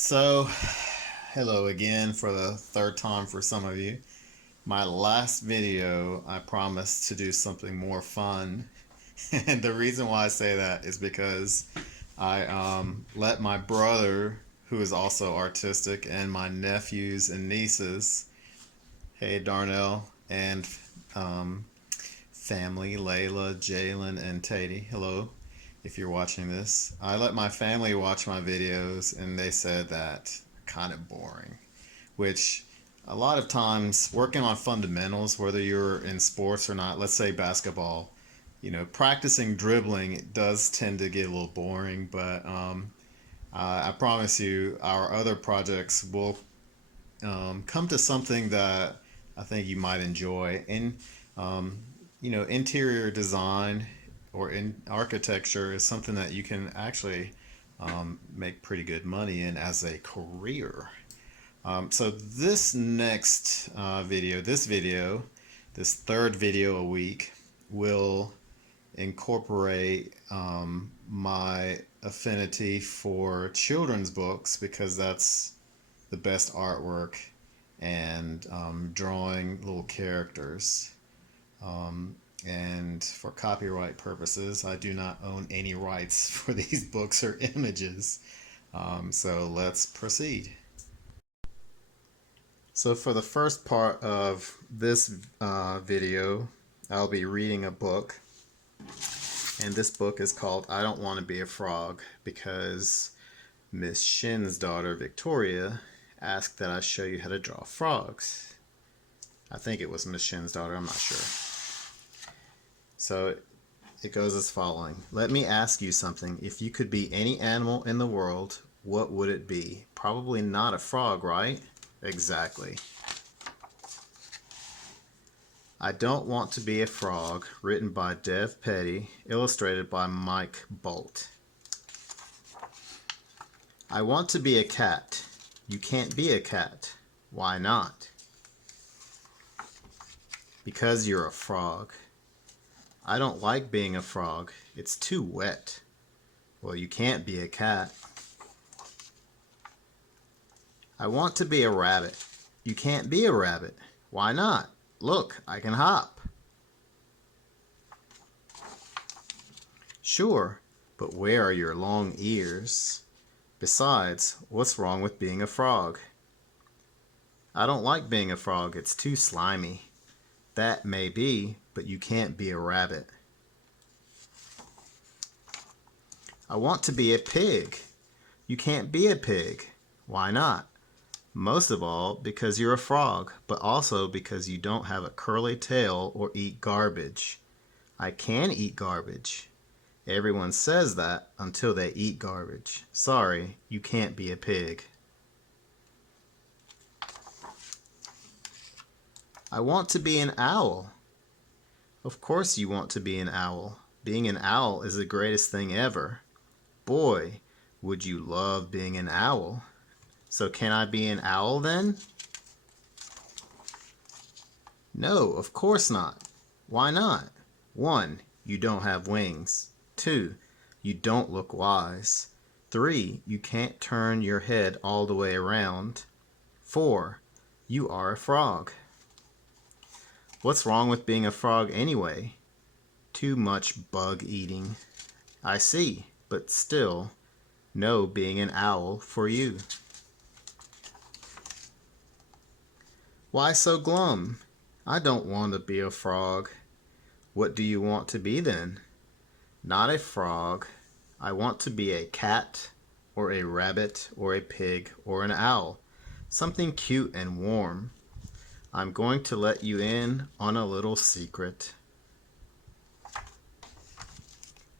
So, hello again for the third time for some of you. My last video, I promised to do something more fun. And the reason why I say that is because I let my brother, who is also artistic, and my nephews and nieces, hey Darnell, and um, family, Layla, Jalen, and Tatey, hello, if you're watching this. I let my family watch my videos and they said that kind of boring, which a lot of times working on fundamentals, whether you're in sports or not, let's say basketball, practicing dribbling does tend to get a little boring, but I promise you our other projects will come to something that I think you might enjoy. And um, interior design or in architecture is something that you can actually make pretty good money in as a career. So this next this third video a week, will incorporate my affinity for children's books because that's the best artwork and drawing little characters. And for copyright purposes, I do not own any rights for these books or images. So let's proceed. So for the first part of this video, I'll be reading a book. And this book is called I Don't Want to Be a Frog because Miss Shin's daughter, Victoria, asked that I show you how to draw frogs. I think it was Miss Shin's daughter, I'm not sure. So it goes as following. Let me ask you something. If you could be any animal in the world, what would it be? Probably not a frog, right? Exactly. I Don't Want to Be a Frog, written by Dev Petty, illustrated by Mike Bolt. I want to be a cat. You can't be a cat. Why not? Because you're a frog. I don't like being a frog. It's too wet. Well, you can't be a cat. I want to be a rabbit. You can't be a rabbit. Why not? Look, I can hop. Sure, but where are your long ears? Besides, what's wrong with being a frog? I don't like being a frog. It's too slimy. That may be, but you can't be a rabbit. I want to be a pig. You can't be a pig. Why not? Most of all, because you're a frog, but also because you don't have a curly tail or eat garbage. I can eat garbage. Everyone says that until they eat garbage. Sorry, you can't be a pig. I want to be an owl. Of course you want to be an owl. Being an owl is the greatest thing ever. Boy, would you love being an owl. So can I be an owl then? No, of course not. Why not? 1. You don't have wings. 2. You don't look wise. 3. You can't turn your head all the way around. 4. You are a frog. What's wrong with being a frog anyway? Too much bug eating. I see, but still, no being an owl for you. Why so glum? I don't want to be a frog. What do you want to be then? Not a frog. I want to be a cat, or a rabbit, or a pig, or an owl. Something cute and warm. I'm going to let you in on a little secret.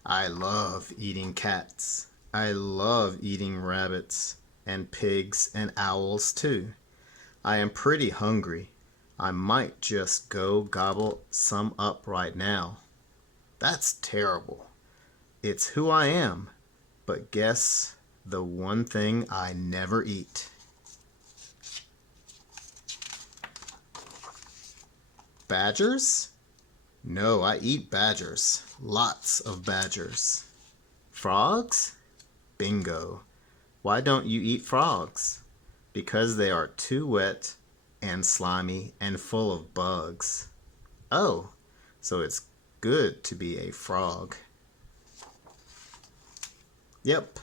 I love eating cats. I love eating rabbits, and pigs, and owls too. I am pretty hungry. I might just go gobble some up right now. That's terrible. It's who I am. But guess the one thing I never eat. Badgers? No, I eat badgers. Lots of badgers. Frogs? Bingo. Why don't you eat frogs? Because they are too wet and slimy and full of bugs. Oh, so it's good to be a frog. Yep,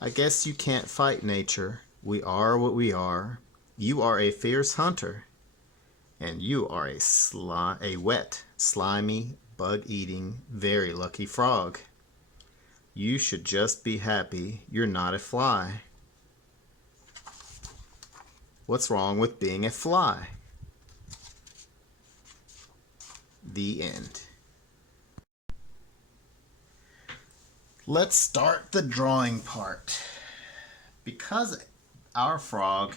I guess you can't fight nature. We are what we are. You are a fierce hunter, and you are a wet, slimy, bug-eating, very lucky frog. You should just be happy you're not a fly. What's wrong with being a fly? The end. Let's start the drawing part. Because our frog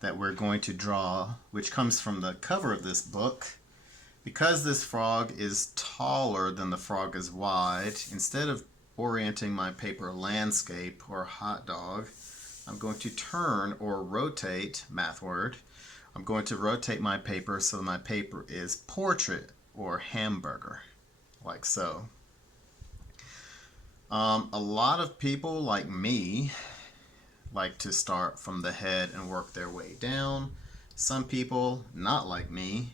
that we're going to draw, which comes from the cover of this book, because this frog is taller than the frog is wide, instead of orienting my paper landscape or hot dog, I'm going to turn or rotate, math word, I'm going to rotate my paper so my paper is portrait or hamburger, like so. A lot of people like me like to start from the head and work their way down. Some people, not like me,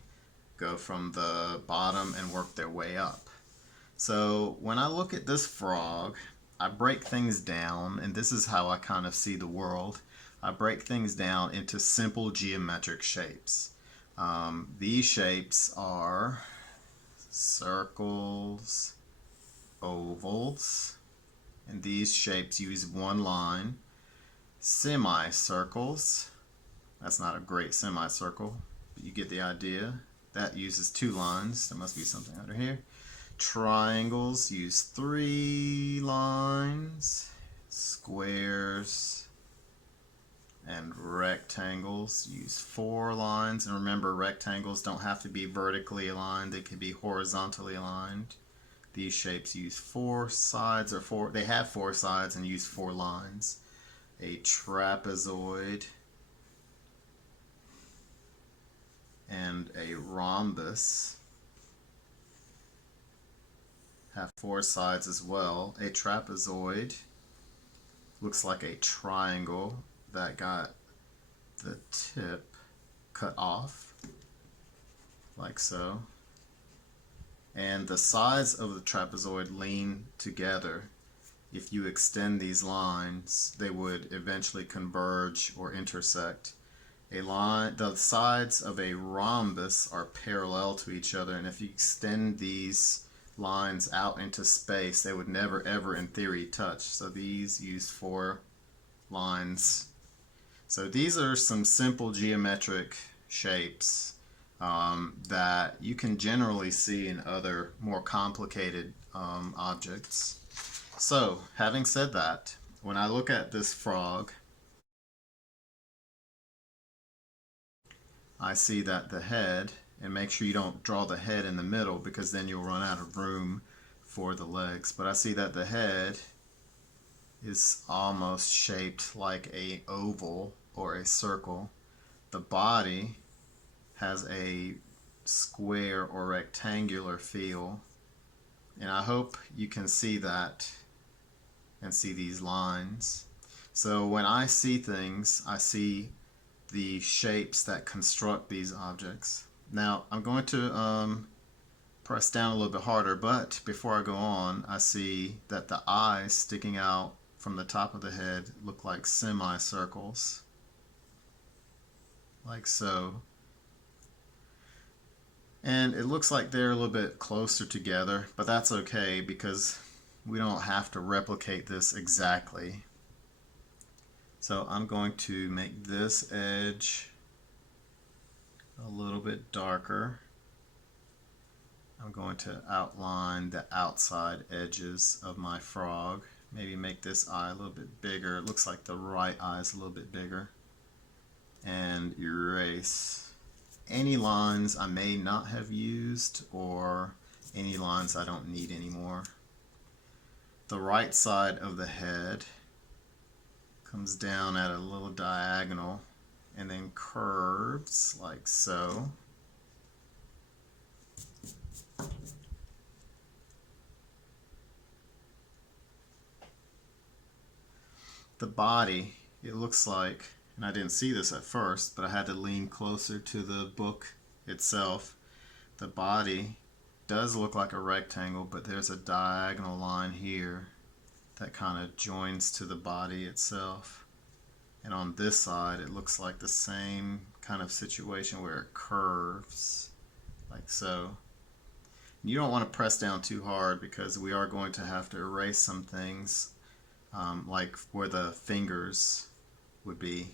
go from the bottom and work their way up. So when I look at this frog, I break things down, and this is how I kind of see the world. I break things down into simple geometric shapes. These shapes are circles, ovals, and these shapes use one line. Semicircles, that's not a great semicircle, but you get the idea. That uses two lines. There must be something under here. Triangles use 3 lines. Squares and rectangles use 4 lines. And remember, rectangles don't have to be vertically aligned. They can be horizontally aligned. These shapes use 4 sides, or they have 4 sides and use 4 lines. A trapezoid and a rhombus have 4 sides as well. A trapezoid looks like a triangle that got the tip cut off, like so. And the sides of the trapezoid lean together. If you extend these lines, they would eventually converge or intersect. The sides of a rhombus are parallel to each other, and if you extend these lines out into space, they would never ever in theory touch. So these use 4 lines. So these are some simple geometric shapes that you can generally see in other more complicated objects. So, having said that, when I look at this frog, I see that the head, and make sure you don't draw the head in the middle because then you'll run out of room for the legs, but I see that the head is almost shaped like an oval or a circle. The body has a square or rectangular feel, and I hope you can see that and see these lines. So when I see things, I see the shapes that construct these objects. Now I'm going to press down a little bit harder, but before I go on, I see that the eyes sticking out from the top of the head look like semicircles, like so. And it looks like they're a little bit closer together, but that's okay because we don't have to replicate this exactly. So I'm going to make this edge a little bit darker. I'm going to outline the outside edges of my frog. Maybe make this eye a little bit bigger. It looks like the right eye is a little bit bigger. And erase any lines I may not have used or any lines I don't need anymore. The right side of the head comes down at a little diagonal and then curves like so. the body, it looks like, and I didn't see this at first, but I had to lean closer to the book itself. The body does look like a rectangle, but there's a diagonal line here that kind of joins to the body itself. And on this side, it looks like the same kind of situation where it curves, like so. You don't want to press down too hard because we are going to have to erase some things, like where the fingers would be.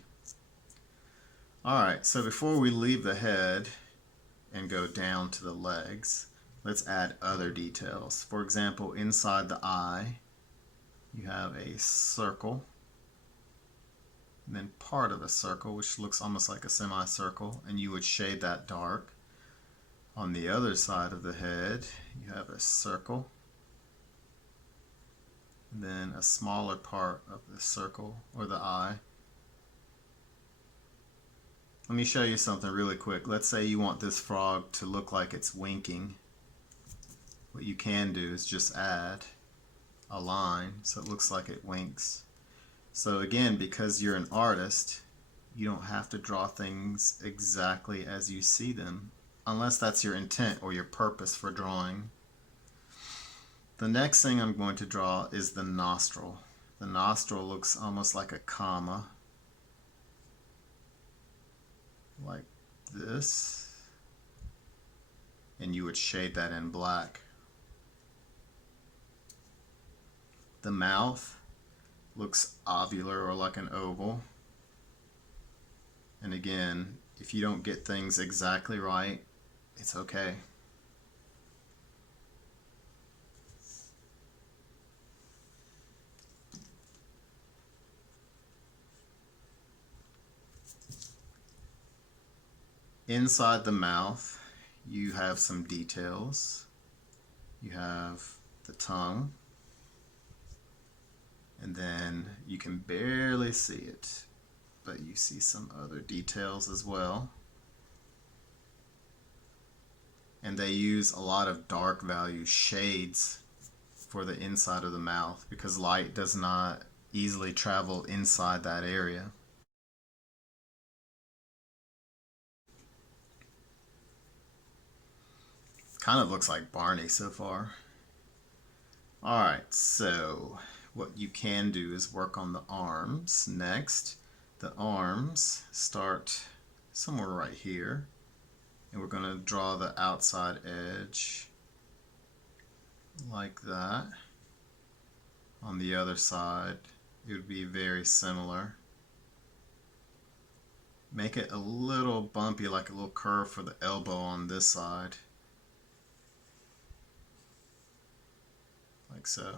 Alright, so before we leave the head and go down to the legs, let's add other details. For example, inside the eye, you have a circle, and then part of a circle, which looks almost like a semicircle, and you would shade that dark. On the other side of the head, you have a circle, and then a smaller part of the circle or the eye. Let me show you something really quick. Let's say you want this frog to look like it's winking. What you can do is just add a line so it looks like it winks. So again, because you're an artist, you don't have to draw things exactly as you see them, unless that's your intent or your purpose for drawing. The next thing I'm going to draw is the nostril. The nostril looks almost like a comma, like this, and you would shade that in black. The mouth looks ovular or like an oval. And again, if you don't get things exactly right, it's okay. Inside the mouth, you have some details. You have the tongue, and then you can barely see it, but you see some other details as well. And they use a lot of dark value shades for the inside of the mouth because light does not easily travel inside that area. Kind of looks like Barney so far. Alright, so what you can do is work on the arms next. The arms start somewhere right here, and we're going to draw the outside edge like that. On the other side, it would be very similar. Make it a little bumpy, like a little curve for the elbow on this side. Like so.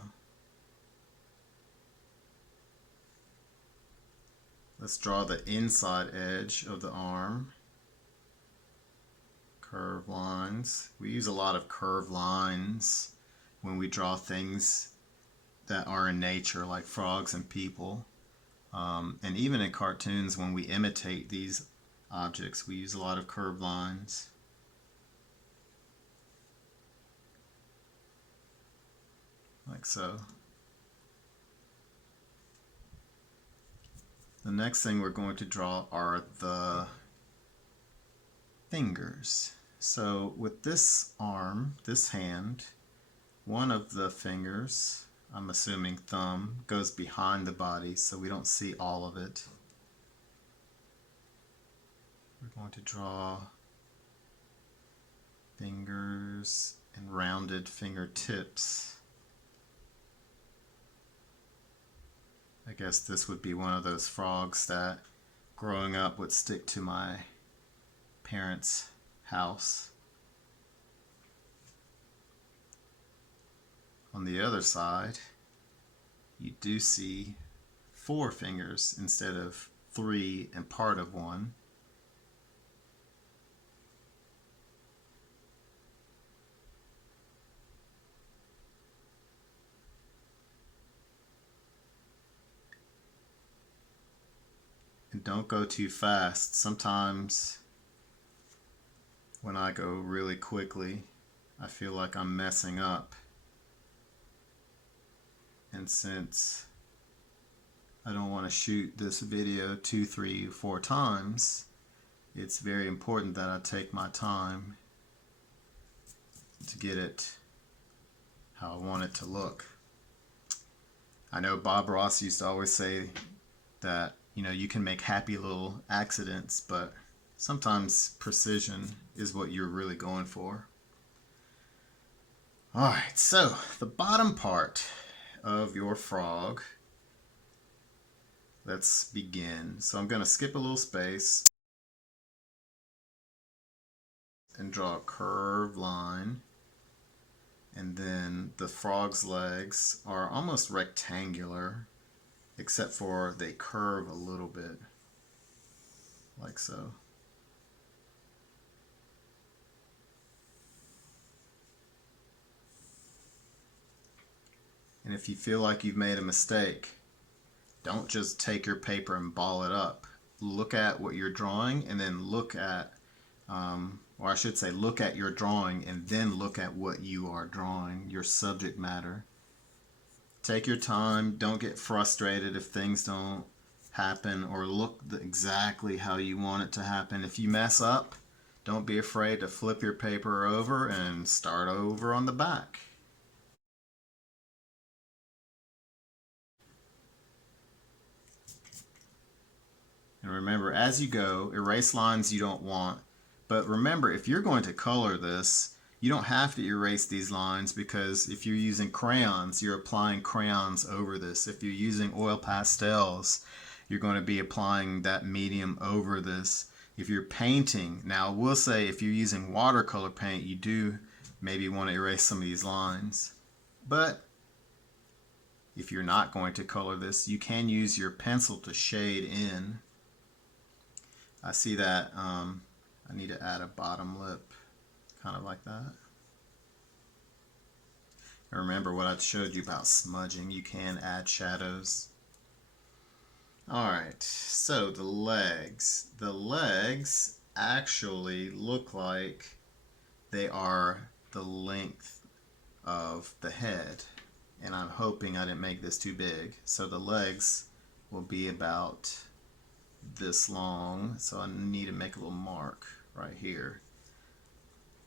Let's draw the inside edge of the arm. Curved lines. We use a lot of curved lines when we draw things that are in nature, like frogs and people. And even in cartoons, when we imitate these objects, we use a lot of curved lines. Like so. The next thing we're going to draw are the fingers. So with this arm, this hand, one of the fingers, I'm assuming thumb, goes behind the body so we don't see all of it. We're going to draw fingers and rounded fingertips. I guess this would be one of those frogs that growing up would stick to my parents' house. On the other side, you do see 4 fingers instead of 3 and part of 1. And don't go too fast. Sometimes when I go really quickly, I feel like I'm messing up. And since I don't want to shoot this video 2, 3, 4 times. It's very important that I take my time to get it how I want it to look. I know Bob Ross used to always say that, you can make happy little accidents, but sometimes precision is what you're really going for. Alright, so the bottom part of your frog, let's begin. So I'm going to skip a little space and draw a curved line. And then the frog's legs are almost rectangular, except for they curve a little bit, like so. And if you feel like you've made a mistake, don't just take your paper and ball it up. Look at what you're drawing and then look at, or I should say look at your drawing and then look at what you are drawing, your subject matter. Take your time. Don't get frustrated if things don't happen or look exactly how you want it to happen. If you mess up, don't be afraid to flip your paper over and start over on the back. And remember, as you go, erase lines you don't want. But remember, if you're going to color this, you don't have to erase these lines, because if you're using crayons, you're applying crayons over this. If you're using oil pastels, you're going to be applying that medium over this. If you're painting, now I will say if you're using watercolor paint, you do maybe want to erase some of these lines. But if you're not going to color this, you can use your pencil to shade in. I see that I need to add a bottom lip, kind of like that. And remember what I showed you about smudging. You can add shadows. Alright, so the legs. The legs actually look like they are the length of the head. And I'm hoping I didn't make this too big. So the legs will be about this long, so I need to make a little mark right here.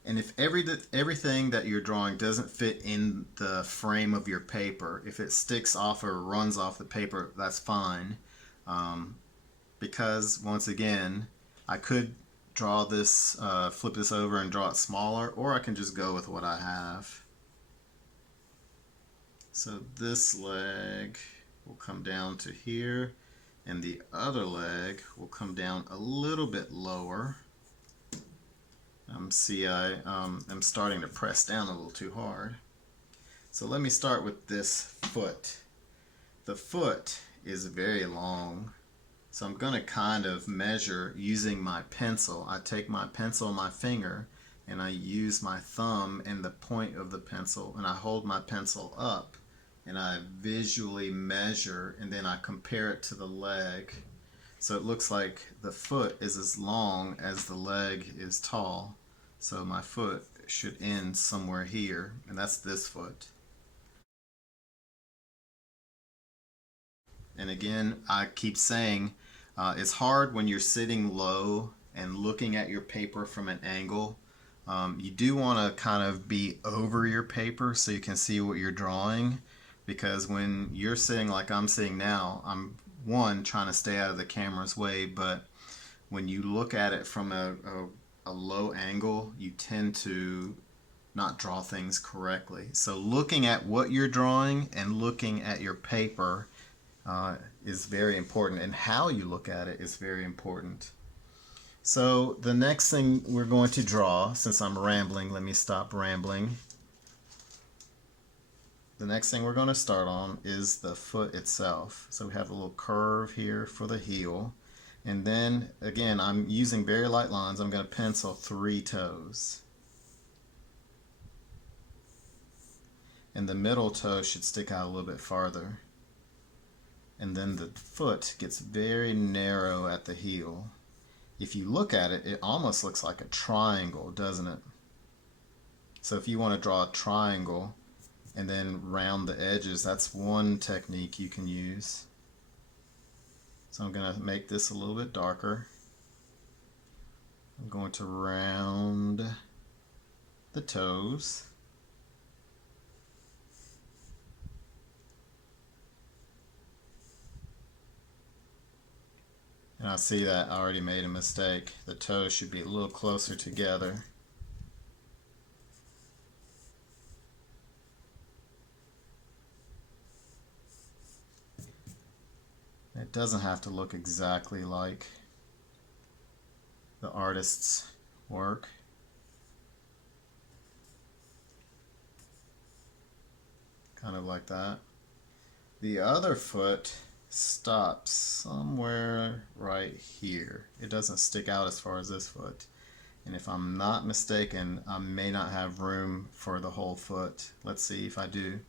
And if everything that you're drawing doesn't fit in the frame of your paper, if it sticks off or runs off the paper, that's fine. Because once again, I could draw this, flip this over and draw it smaller, or I can just go with what I have. So this leg will come down to here, and the other leg will come down a little bit lower. See, I'm starting to press down a little too hard. So let me start with this foot. The foot is very long, so I'm going to kind of measure using my pencil. I take my pencil and my finger, and I use my thumb and the point of the pencil, and I hold my pencil up, and I visually measure, and then I compare it to the leg. So it looks like the foot is as long as the leg is tall. So my foot should end somewhere here, and that's this foot. And again, I keep saying it's hard when you're sitting low and looking at your paper from an angle. You do want to kind of be over your paper so you can see what you're drawing, because when you're sitting like I'm sitting now, I'm trying to stay out of the camera's way, but when you look at it from a low angle, you tend to not draw things correctly. So looking at what you're drawing and looking at your paper is very important, and how you look at it is very important. So the next thing we're going to draw, since I'm rambling, let me stop rambling. The next thing we're going to start on is the foot itself. So we have a little curve here for the heel. And then, again, I'm using very light lines. I'm going to pencil 3 toes. And the middle toe should stick out a little bit farther. And then the foot gets very narrow at the heel. If you look at it, it almost looks like a triangle, doesn't it? So if you want to draw a triangle and then round the edges, that's one technique you can use. So I'm going to make this a little bit darker. I'm going to round the toes. And I see that I already made a mistake. The toes should be a little closer together. It doesn't have to look exactly like the artist's work. Kind of like that. The other foot stops somewhere right here. It doesn't stick out as far as this foot. And if I'm not mistaken, I may not have room for the whole foot. Let's see if I do.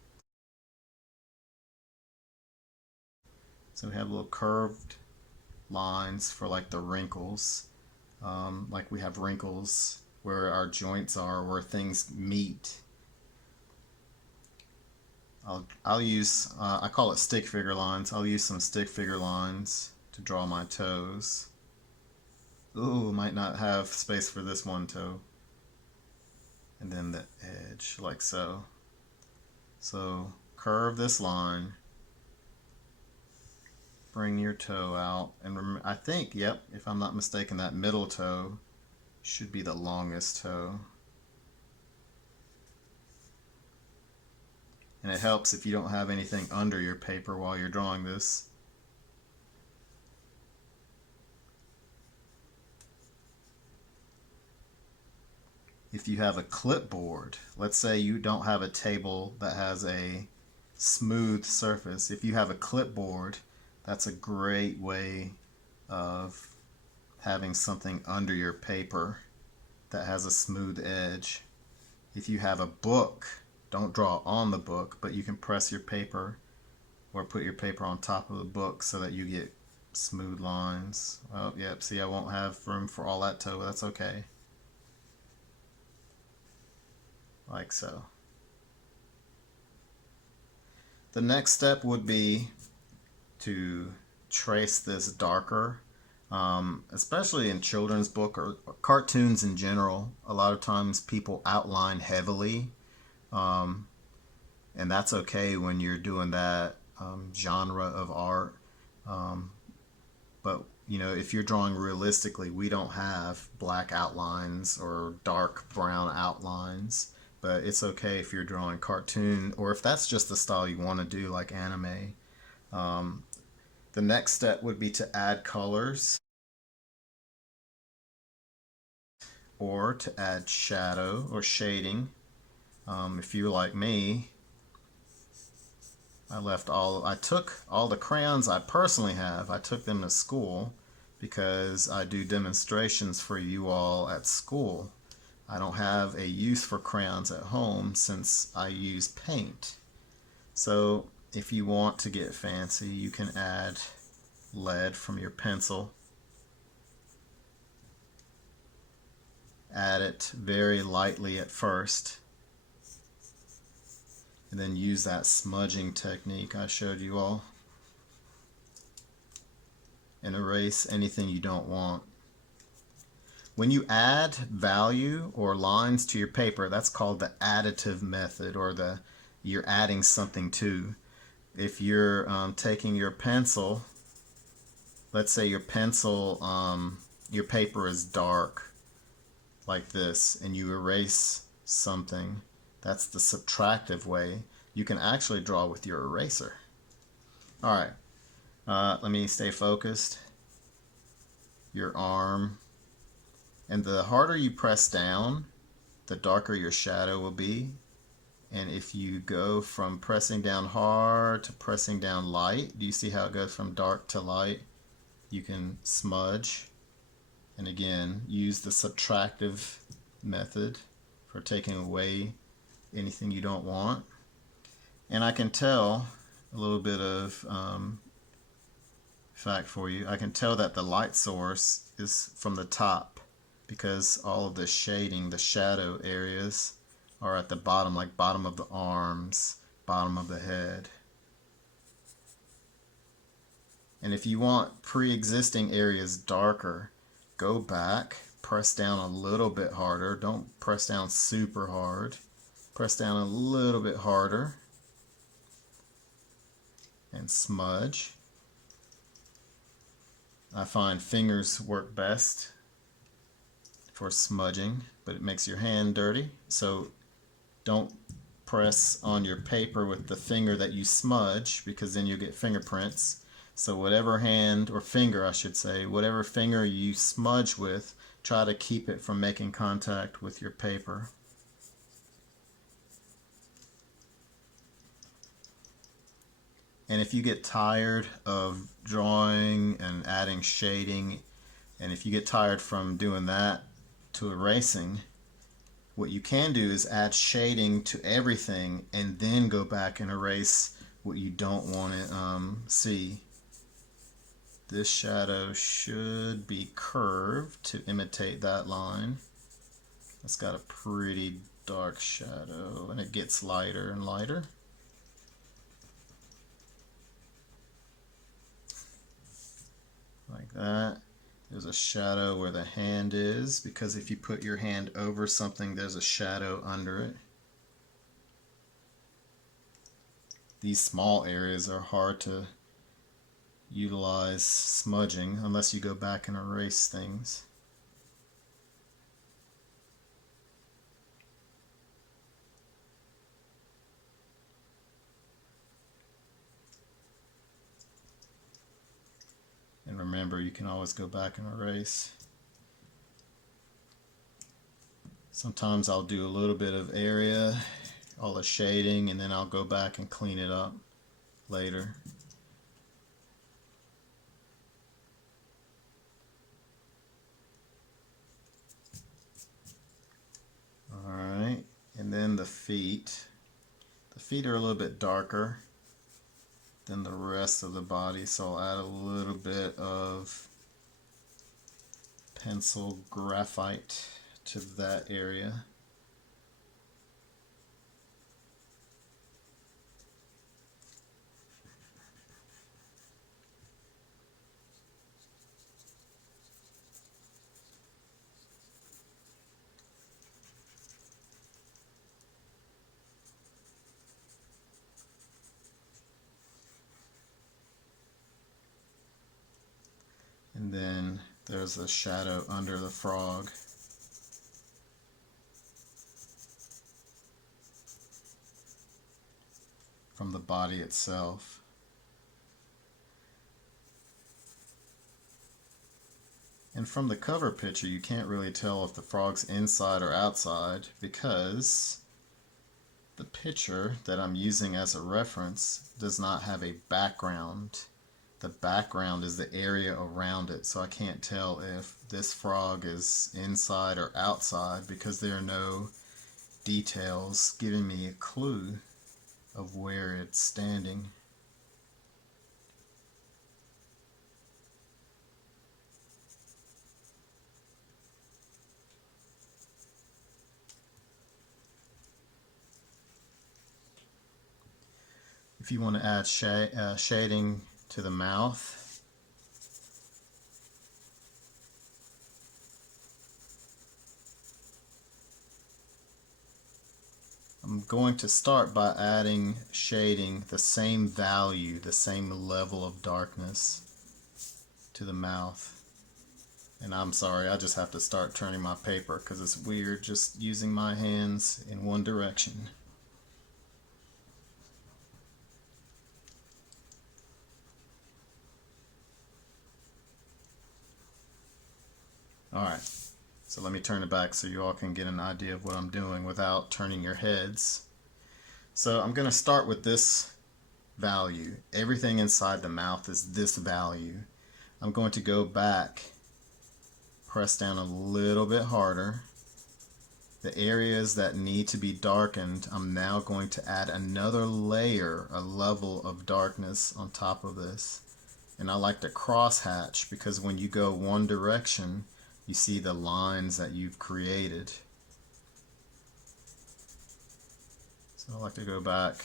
So we have little curved lines for like the wrinkles. Like we have wrinkles where our joints are, where things meet. I'll use, I call it stick figure lines. I'll use some stick figure lines to draw my toes. Ooh, might not have space for this one toe. And then the edge, like so. So curve this line. Bring your toe out. And I think, yep, if I'm not mistaken, that middle toe should be the longest toe. And it helps if you don't have anything under your paper while you're drawing this. If you have a clipboard, let's say you don't have a table that has a smooth surface. If you have a clipboard, that's a great way of having something under your paper that has a smooth edge. If you have a book, don't draw on the book, but you can press your paper or put your paper on top of the book so that you get smooth lines. Oh, yep, see, I won't have room for all that toe, but that's okay. Like so. The next step would be to trace this darker, especially in children's book or cartoons in general. A lot of times people outline heavily, and that's okay when you're doing that genre of art. But you know, if you're drawing realistically, we don't have black outlines or dark brown outlines. But it's okay if you're drawing cartoon, or if that's just the style you want to do, like anime. The next step would be to add colors or to add shadow or shading. If you're like me, I took all the crayons I personally have, I took them to school because I do demonstrations for you all at school. I don't have a use for crayons at home since I use paint. So if you want to get fancy, you can add lead from your pencil. Add it very lightly at first, and then use that smudging technique I showed you all and erase anything you don't want. When you add value or lines to your paper, that's called the additive method, or you're adding something to. If you're taking your pencil, let's say your pencil, your paper is dark like this, and you erase something, that's the subtractive way. You can actually draw with your eraser. All right, let me stay focused. Your arm. And the harder you press down, the darker your shadow will be. And if you go from pressing down hard to pressing down light, do you see how it goes from dark to light? You can smudge. And again, use the subtractive method for taking away anything you don't want. And I can tell a little bit of fact for you. I can tell that the light source is from the top because all of the shading, the shadow areas, are at the bottom, like bottom of the arms, bottom of the head. And if you want pre-existing areas darker, go back, press down a little bit harder. Don't press down super hard. Press down a little bit harder and smudge. I find fingers work best for smudging, but it makes your hand dirty. So don't press on your paper with the finger that you smudge, because then you'll get fingerprints. So whatever hand, or finger I should say, whatever finger you smudge with, try to keep it from making contact with your paper. And if you get tired of drawing and adding shading, and if you get tired from doing that to erasing, what you can do is add shading to everything and then go back and erase what you don't want to see. This shadow should be curved to imitate that line. It's got a pretty dark shadow and it gets lighter and lighter. Like that. There's a shadow where the hand is, because if you put your hand over something, there's a shadow under it. These small areas are hard to utilize smudging unless you go back and erase things. And remember, you can always go back and erase. Sometimes I'll do a little bit of area, all the shading, and then I'll go back and clean it up later. Alright, and then the feet. The feet are a little bit darker than the rest of the body, so I'll add a little bit of pencil graphite to that area. And then there's a shadow under the frog. From the body itself. And from the cover picture, you can't really tell if the frog's inside or outside, because the picture that I'm using as a reference does not have a background. The background is the area around it, so I can't tell if this frog is inside or outside because there are no details giving me a clue of where it's standing. If you want to add shading to the mouth, I'm going to start by adding shading the same value, the same level of darkness to the mouth. And I'm sorry, I just have to start turning my paper because it's weird just using my hands in one direction. Alright, so let me turn it back so you all can get an idea of what I'm doing without turning your heads. So I'm going to start with this value. Everything inside the mouth is this value. I'm going to go back, press down a little bit harder. The areas that need to be darkened, I'm now going to add another layer, a level of darkness on top of this. And I like to cross hatch because when you go one direction, you see the lines that you've created. So I like to go back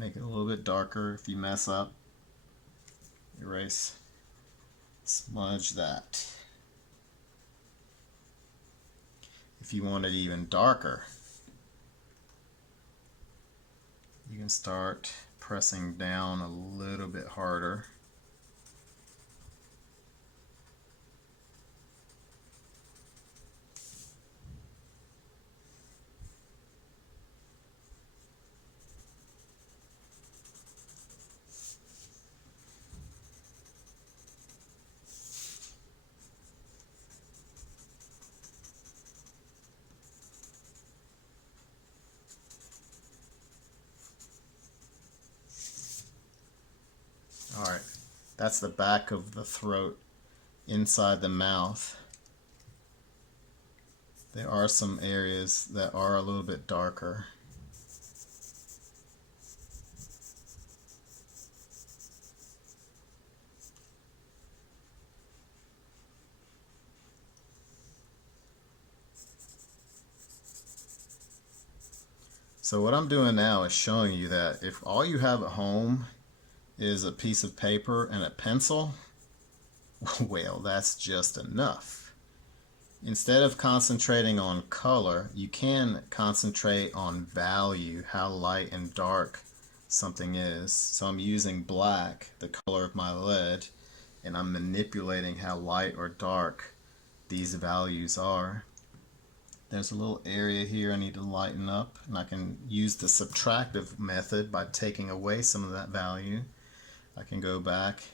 Make it a little bit darker. If you mess up, erase, smudge that. If you want it even darker, you can start pressing down a little bit harder. Alright, that's the back of the throat inside the mouth. There are some areas that are a little bit darker. So what I'm doing now is showing you that if all you have at home is a piece of paper and a pencil, well, that's just enough. Instead of concentrating on color, you can concentrate on value, how light and dark something is. So I'm using black, the color of my lead, and I'm manipulating how light or dark these values are. There's a little area here I need to lighten up, and I can use the subtractive method by taking away some of that value. I can go back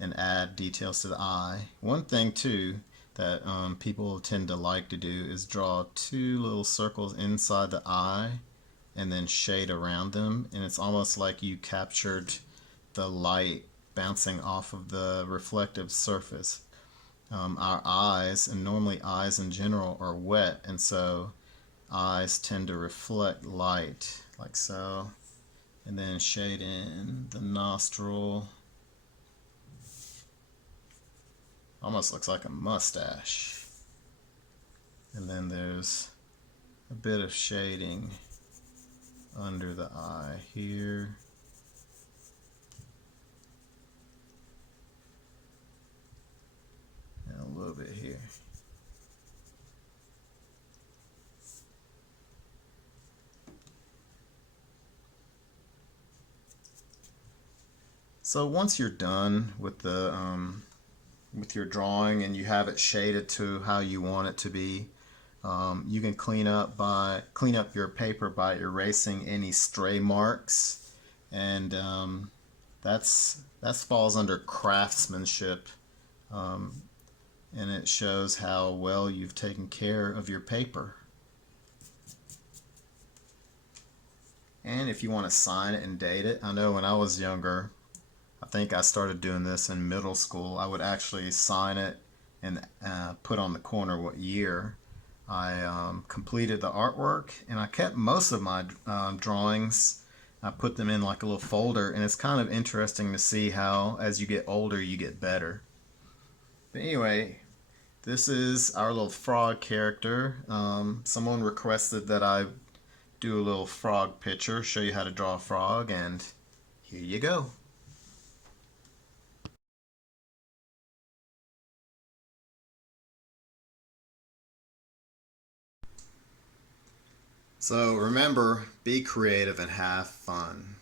and add details to the eye. One thing too that people tend to like to do is draw two little circles inside the eye and then shade around them, and it's almost like you captured the light bouncing off of the reflective surface. Our eyes, and normally eyes in general, are wet, and so eyes tend to reflect light like so, and then shade in the nostril. Almost looks like a mustache. And then there's a bit of shading under the eye here. And a little bit here. So once you're done with the with your drawing and you have it shaded to how you want it to be, you can clean up your paper by erasing any stray marks, and that falls under craftsmanship, and it shows how well you've taken care of your paper. And if you want to sign it and date it, I know when I was younger, I think I started doing this in middle school, I would actually sign it and put on the corner what year I completed the artwork, and I kept most of my drawings. I put them in like a little folder, and it's kind of interesting to see how as you get older you get better. But anyway, this is our little frog character. Someone requested that I do a little frog picture, show you how to draw a frog, and here you go. So remember, be creative and have fun.